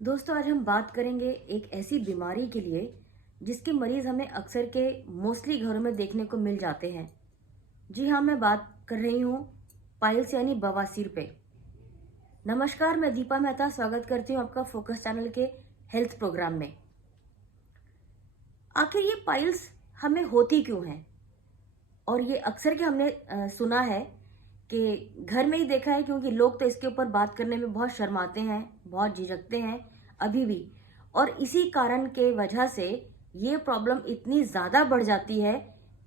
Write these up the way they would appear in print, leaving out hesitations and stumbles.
दोस्तों, आज हम बात करेंगे एक ऐसी बीमारी के लिए जिसके मरीज हमें अक्सर के मोस्टली घरों में देखने को मिल जाते हैं। जी हाँ, मैं बात कर रही हूँ पाइल्स यानी बवासीर पे। नमस्कार, मैं दीपा मेहता स्वागत करती हूँ आपका फोकस चैनल के हेल्थ प्रोग्राम में। आखिर ये पाइल्स हमें होती क्यों हैं? और ये अक्सर के हमने सुना है कि घर में ही देखा है, क्योंकि लोग तो इसके ऊपर बात करने में बहुत शर्माते हैं, बहुत झिझकते हैं अभी भी। और इसी कारण के वजह से ये प्रॉब्लम इतनी ज़्यादा बढ़ जाती है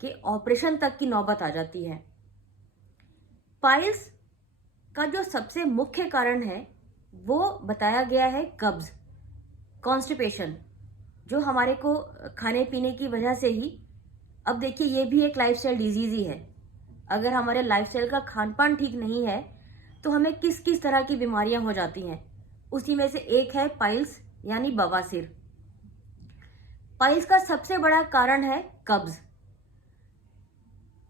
कि ऑपरेशन तक की नौबत आ जाती है। पाइल्स का जो सबसे मुख्य कारण है वो बताया गया है कब्ज, कॉन्स्टिपेशन, जो हमारे को खाने पीने की वजह से ही। अब देखिए, ये भी एक लाइफस्टाइल डिजीज ही है। अगर हमारे लाइफस्टाइल का खान पान ठीक नहीं है तो हमें किस किस तरह की बीमारियां हो जाती हैं। उसी में से एक है पाइल्स यानी बवासीर। पाइल्स का सबसे बड़ा कारण है कब्ज,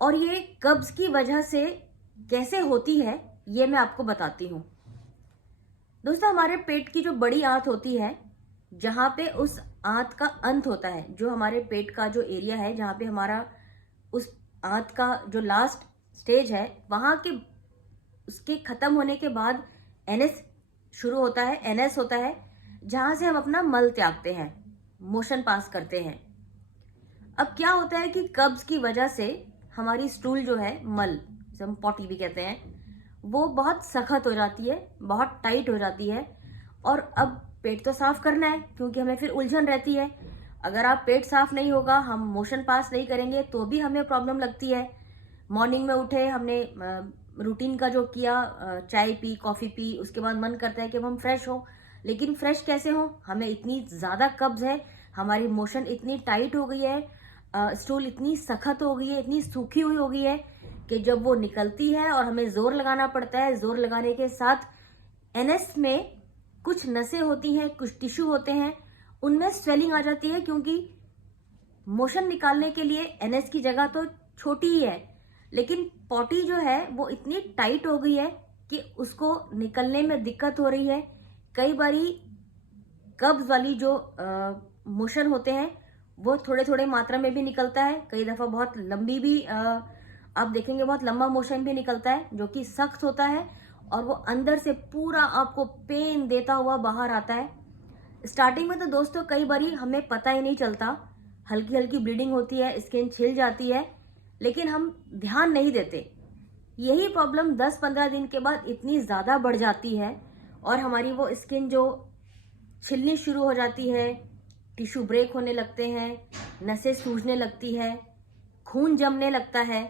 और ये कब्ज की वजह से कैसे होती है ये मैं आपको बताती हूँ। दोस्तों, हमारे पेट की जो बड़ी आंत होती है, जहां पे उस आंत का अंत होता है, जो हमारे पेट का जो एरिया है जहां पे हमारा उस आंत का जो लास्ट स्टेज है, वहां के उसके खत्म होने के बाद एनएस शुरू होता है, एनएस होता है, जहां से हम अपना मल त्यागते हैं, मोशन पास करते हैं। अब क्या होता है कि कब्ज की वजह से हमारी स्टूल जो है, मल जिसे हम पॉटी भी कहते हैं, वो बहुत सख्त हो जाती है, बहुत टाइट हो जाती है। और अब पेट तो साफ करना है, क्योंकि हमें फिर उलझन रहती है। अगर आप पेट साफ नहीं होगा, हम मोशन पास नहीं करेंगे तो भी हमें प्रॉब्लम लगती है। मॉर्निंग में उठे, हमने रूटीन का जो किया, चाय पी, कॉफी पी, उसके बाद मन करता है कि अब हम फ्रेश हो। लेकिन फ्रेश कैसे हो? हमें इतनी ज्यादा कब्ज है, हमारी मोशन इतनी टाइट हो गई है, स्टूल इतनी सख्त हो गई है, इतनी सूखी हुई हो गई है कि जब वो निकलती है और हमें जोर लगाना पड़ता है, जोर लगाने के साथ एनएस में कुछ नसें होती हैं, कुछ टिश्यू होते हैं, उनमें स्वेलिंग आ जाती है। क्योंकि मोशन निकालने के लिए एनएस की जगह तो छोटी ही है, लेकिन पॉटी जो है वो इतनी टाइट हो गई है कि उसको निकलने में दिक्कत हो रही है। कई बारी कब्ज वाली जो मोशन होते हैं वो थोड़े थोड़े मात्रा में भी निकलता है, कई दफा बहुत लंबी भी आप देखेंगे बहुत लंबा मोशन भी निकलता है, जो कि सख्त होता है और वो अंदर से पूरा आपको पेन देता हुआ बाहर आता है। स्टार्टिंग में तो दोस्तों कई बारी हमें पता ही नहीं चलता, हल्की हल्की ब्लीडिंग होती है, स्किन छिल जाती है, लेकिन हम ध्यान नहीं देते। यही प्रॉब्लम 10-15 दिन के बाद इतनी ज्यादा बढ़ जाती है और हमारी वो स्किन जो छिलनी शुरू हो जाती है, टिश्यू ब्रेक होने लगते हैं, नसें सूजने लगती है, खून जमने लगता है।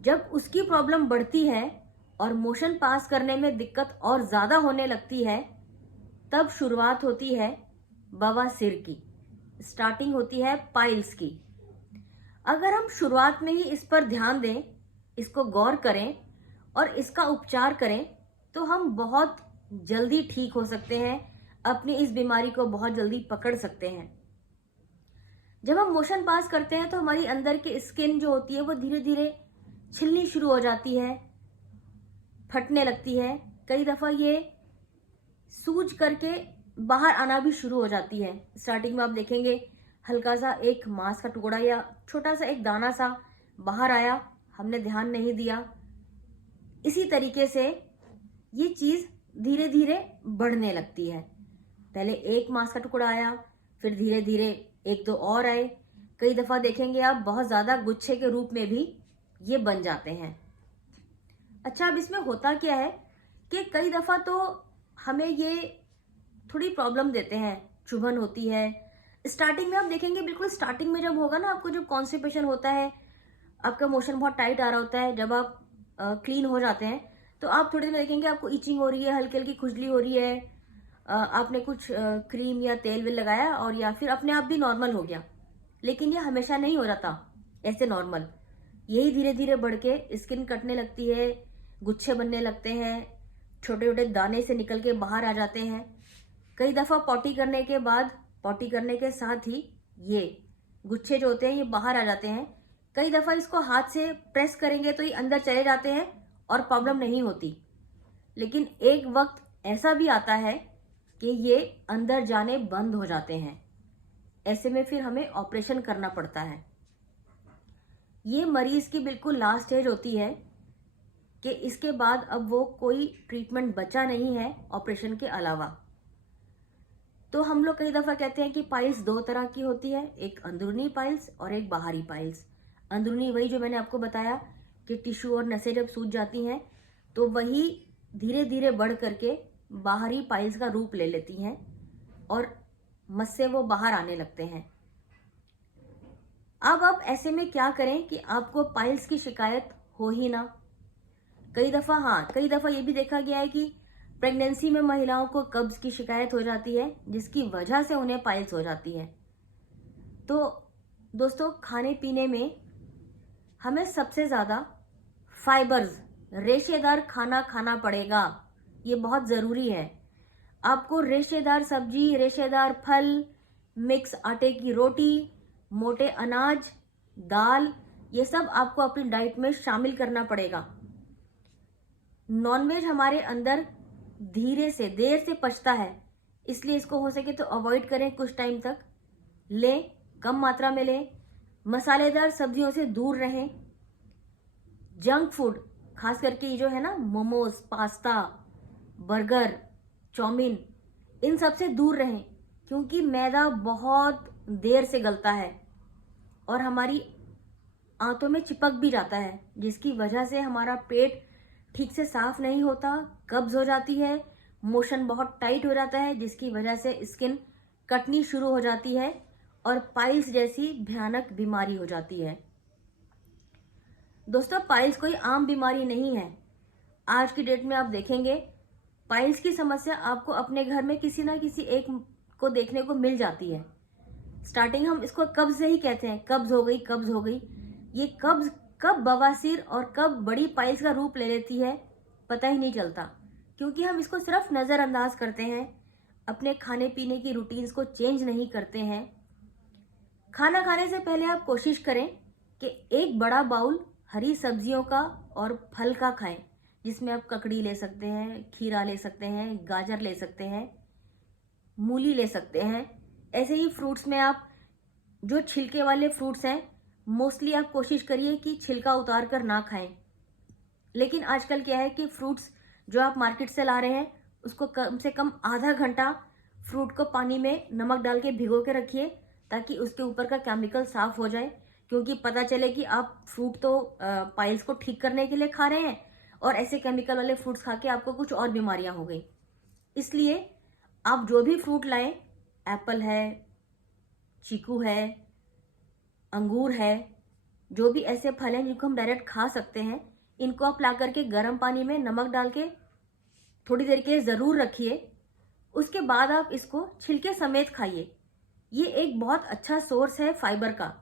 जब उसकी प्रॉब्लम बढ़ती है और मोशन पास करने में दिक्कत और ज्यादा होने लगती है, तब शुरुआत होती है बवासीर की, स्टार्टिंग होती है पाइल्स की। अगर हम शुरुआत में ही इस पर ध्यान दें, इसको गौर करें और इसका उपचार करें, तो हम बहुत जल्दी ठीक हो सकते हैं, अपनी इस बीमारी को बहुत जल्दी पकड़ सकते हैं। जब हम मोशन पास करते हैं तो हमारी अंदर की स्किन जो होती है वो धीरे धीरे छिलनी शुरू हो जाती है, फटने लगती है। कई दफा ये सूज करके बाहर आना भी शुरू हो जाती है। स्टार्टिंग में आप देखेंगे हल्का सा एक मांस का टुकड़ा या छोटा सा एक दाना सा बाहर आया, हमने ध्यान नहीं दिया। इसी तरीके से ये चीज धीरे धीरे बढ़ने लगती है। पहले एक मांस का टुकड़ा आया, फिर धीरे धीरे एक दो और आए। कई दफा देखेंगे आप बहुत ज्यादा गुच्छे के रूप में भी ये बन जाते हैं। अच्छा, अब इसमें होता क्या है कि कई दफा तो हमें ये थोड़ी प्रॉब्लम देते हैं, चुभन होती है। स्टार्टिंग में आप देखेंगे, बिल्कुल स्टार्टिंग में जब होगा ना, आपको जब कॉन्स्टिपेशन होता है, आपका मोशन बहुत टाइट आ रहा होता है, जब आप क्लीन हो जाते हैं तो आप थोड़ी देर में देखेंगे आपको इचिंग हो रही है, हल्की हल्की खुजली हो रही है। आपने कुछ क्रीम या तेल वेल लगाया और या फिर अपने आप भी नॉर्मल हो गया। लेकिन ये हमेशा नहीं हो जाता ऐसे नॉर्मल, यही धीरे धीरे बढ़ के स्किन कटने लगती है, गुच्छे बनने लगते हैं, छोटे छोटे दाने से निकल के बाहर आ जाते हैं। कई दफा पॉटी करने के बाद, पॉटी करने के साथ ही ये गुच्छे जो होते हैं ये बाहर आ जाते हैं। कई दफा इसको हाथ से प्रेस करेंगे तो ये अंदर चले जाते हैं और प्रॉब्लम नहीं होती। लेकिन एक वक्त ऐसा भी आता है कि ये अंदर जाने बंद हो जाते हैं। ऐसे में फिर हमें ऑपरेशन करना पड़ता है। ये मरीज की बिल्कुल लास्ट स्टेज होती है कि इसके बाद अब वो कोई ट्रीटमेंट बचा नहीं है ऑपरेशन के अलावा। तो हम लोग कई दफ़ा कहते हैं कि पाइल्स दो तरह की होती है, एक अंदरूनी पाइल्स और एक बाहरी पाइल्स। अंदरूनी वही जो मैंने आपको बताया कि टिश्यू और नसें जब सूज जाती हैं तो वही धीरे धीरे बढ़ करके बाहरी पाइल्स का रूप ले लेती हैं और मस से वो बाहर आने लगते हैं। अब आप ऐसे में क्या करें कि आपको पाइल्स की शिकायत हो ही ना। कई दफ़ा ये भी देखा गया है कि प्रेगनेंसी में महिलाओं को कब्ज की शिकायत हो जाती है, जिसकी वजह से उन्हें पाइल्स हो जाती है। तो दोस्तों, खाने पीने में हमें सबसे ज़्यादा फाइबर्स, रेशेदार खाना खाना पड़ेगा। ये बहुत ज़रूरी है। आपको रेशेदार सब्जी, रेशेदार फल, मिक्स आटे की रोटी, मोटे अनाज, दाल, ये सब आपको अपनी डाइट में शामिल करना पड़ेगा। नॉनवेज हमारे अंदर धीरे से देर से पचता है, इसलिए इसको हो सके तो अवॉइड करें, कुछ टाइम तक लें, कम मात्रा में लें। मसालेदार सब्जियों से दूर रहें। जंक फूड, खास करके ये जो है ना मोमोज, पास्ता, बर्गर, चाउमीन, इन सब से दूर रहें, क्योंकि मैदा बहुत देर से गलता है और हमारी आंतों में चिपक भी जाता है, जिसकी वजह से हमारा पेट ठीक से साफ नहीं होता, कब्ज हो जाती है, मोशन बहुत टाइट हो जाता है, जिसकी वजह से स्किन कटनी शुरू हो जाती है और पाइल्स जैसी भयानक बीमारी हो जाती है। दोस्तों, पाइल्स कोई आम बीमारी नहीं है। आज की डेट में आप देखेंगे पाइल्स की समस्या आपको अपने घर में किसी ना किसी एक को देखने को मिल जाती है। स्टार्टिंग हम इसको कब्ज से ही कहते हैं, कब्ज हो गई, कब्ज हो गई। ये कब्ज कब बवासीर और कब बड़ी पाइल्स का रूप ले लेती है पता ही नहीं चलता, क्योंकि हम इसको सिर्फ नज़रअंदाज करते हैं, अपने खाने पीने की रूटीन्स को चेंज नहीं करते हैं। खाना खाने से पहले आप कोशिश करें कि एक बड़ा बाउल हरी सब्जियों का और फल का खाएं, जिसमें आप ककड़ी ले सकते हैं, खीरा ले सकते हैं, गाजर ले सकते हैं, मूली ले सकते हैं। ऐसे ही फ्रूट्स में आप जो छिलके वाले फ्रूट्स हैं, मोस्टली आप कोशिश करिए कि छिलका उतार कर ना खाएं। लेकिन आजकल क्या है कि फ्रूट्स जो आप मार्केट से ला रहे हैं, उसको कम से कम आधा घंटा फ्रूट को पानी में नमक डाल के भिगो के रखिए, ताकि उसके ऊपर का केमिकल साफ हो जाए। क्योंकि पता चले कि आप फ्रूट तो पाइल्स को ठीक करने के लिए खा रहे हैं और ऐसे केमिकल वाले फ्रूट्स खा के आपको कुछ और बीमारियां हो गई। इसलिए आप जो भी फ्रूट लाएं, एप्पल है, चीकू है, अंगूर है, जो भी ऐसे फल हैं जिनको हम डायरेक्ट खा सकते हैं, इनको आप ला करके गर्म पानी में नमक डाल के थोड़ी देर के लिए ज़रूर रखिए। उसके बाद आप इसको छिलके समेत खाइए। ये एक बहुत अच्छा सोर्स है फाइबर का।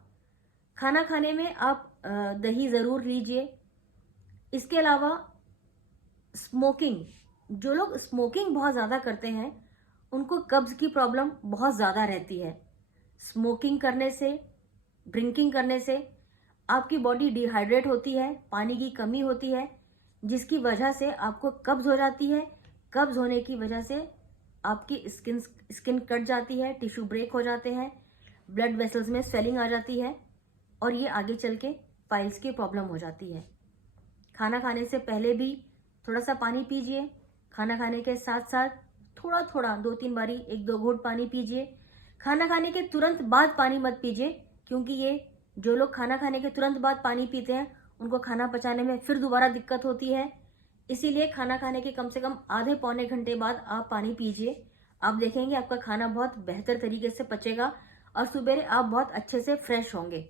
खाना खाने में आप दही ज़रूर लीजिए। इसके अलावा स्मोकिंग, जो लोग स्मोकिंग बहुत ज़्यादा करते हैं उनको कब्ज़ की प्रॉब्लम बहुत ज़्यादा रहती है। स्मोकिंग करने से, ड्रिंकिंग करने से आपकी बॉडी डिहाइड्रेट होती है, पानी की कमी होती है, जिसकी वजह से आपको कब्ज़ हो जाती है। कब्ज़ होने की वजह से आपकी स्किन कट जाती है, टिश्यू ब्रेक हो जाते हैं, ब्लड वेसल्स में स्वेलिंग आ जाती है और ये आगे चल के पाइल्स की प्रॉब्लम हो जाती है। खाना खाने से पहले भी थोड़ा सा पानी पीजिए। खाना खाने के साथ साथ थोड़ा थोड़ा 2-3 बारी 1-2 घूंट पानी पीजिए। खाना खाने के तुरंत बाद पानी मत पीजिए, क्योंकि ये जो लोग खाना खाने के तुरंत बाद पानी पीते हैं उनको खाना पचाने में फिर दोबारा दिक्कत होती है। इसीलिए खाना खाने के कम से कम आधे पौने घंटे बाद आप पानी पीजिए। आप देखेंगे आपका खाना बहुत बेहतर तरीके से पचेगा और सुबह आप बहुत अच्छे से फ्रेश होंगे।